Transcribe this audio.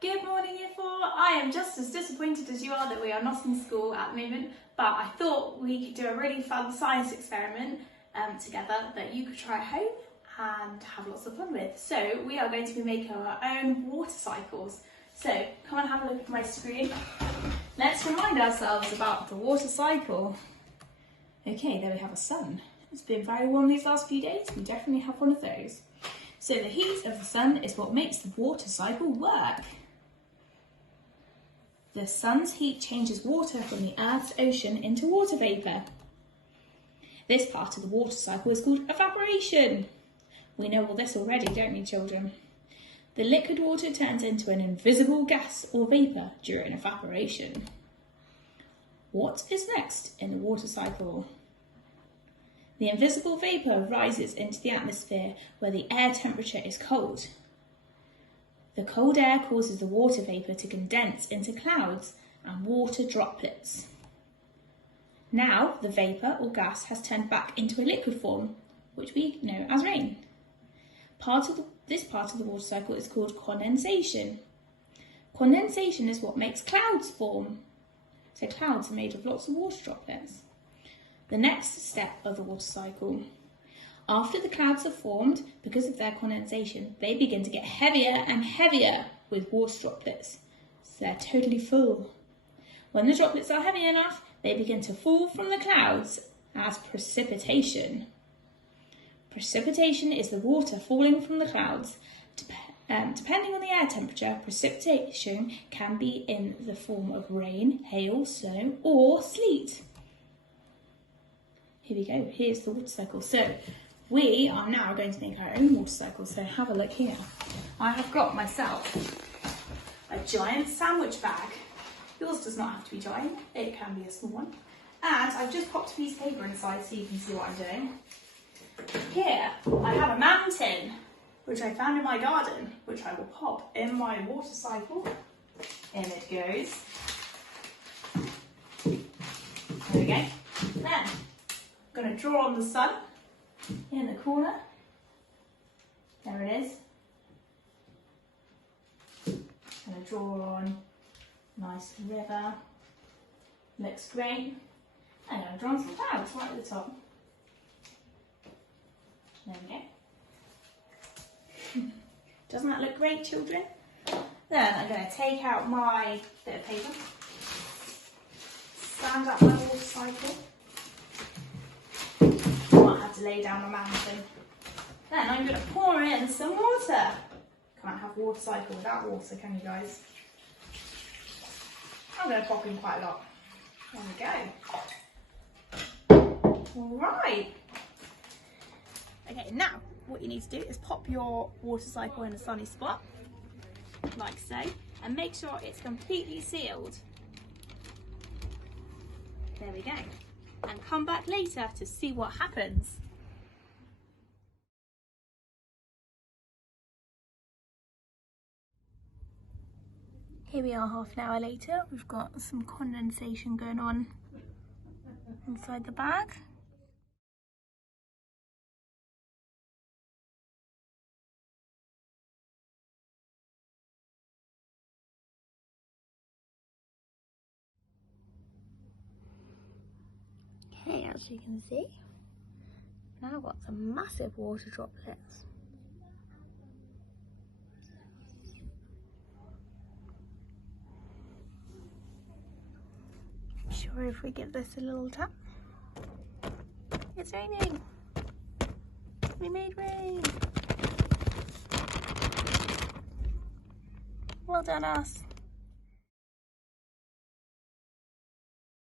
Good morning, Year 4. I am just as disappointed as you are that we are not in school at the moment, but I thought we could do a really fun science experiment together that you could try at home and have lots of fun with. So we are going to be making our own water cycles. So come and have a look at my screen. Let's remind ourselves about the water cycle. Okay, there we have a sun. It's been very warm these last few days. We definitely have one of those. So the heat of the sun is what makes the water cycle work. The sun's heat changes water from the Earth's ocean into water vapour. This part of the water cycle is called evaporation. We know all this already, don't we, children? The liquid water turns into an invisible gas or vapour during evaporation. What is next in the water cycle? The invisible vapour rises into the atmosphere where the air temperature is cold. The cold air causes the water vapour to condense into clouds and water droplets. Now the vapour or gas has turned back into a liquid form, which we know as rain. This part of the water cycle is called condensation. Condensation is what makes clouds form. So clouds are made of lots of water droplets. The next step of the water cycle. After the clouds are formed, because of their condensation, they begin to get heavier and heavier with water droplets. So they're totally full. When the droplets are heavy enough, they begin to fall from the clouds as precipitation. Precipitation is the water falling from the clouds. Depending on the air temperature, precipitation can be in the form of rain, hail, snow, or sleet. Here we go, here's the water cycle. So we are now going to make our own water cycle, so have a look here. I have got myself a giant sandwich bag. Yours does not have to be giant, it can be a small one. And I've just popped a piece of paper inside so you can see what I'm doing. Here, I have a mountain, which I found in my garden, which I will pop in my water cycle. In it goes. There we go. Then, I'm going to draw on the sun in the corner. There it is. I'm going to draw on a nice river. Looks great. I'm going to draw on some clouds right at the top. There we go. Doesn't that look great, children? Then I'm going to take out my bit of paper, stand up my water cycle. Might have to lay down my mountain. Then I'm going to pour in some water. Can't have water cycle without water, can you guys? I'm going to pop in quite a lot. There we go. Alright. Okay, now what you need to do is pop your water cycle in a sunny spot, like so, and make sure it's completely sealed. There we go. And come back later to see what happens. Here we are half an hour later. We've got some condensation going on inside the bag. Okay, as you can see, now I've got some massive water droplets. I'm sure if we give this a little tap, it's raining. We made rain. Well done us.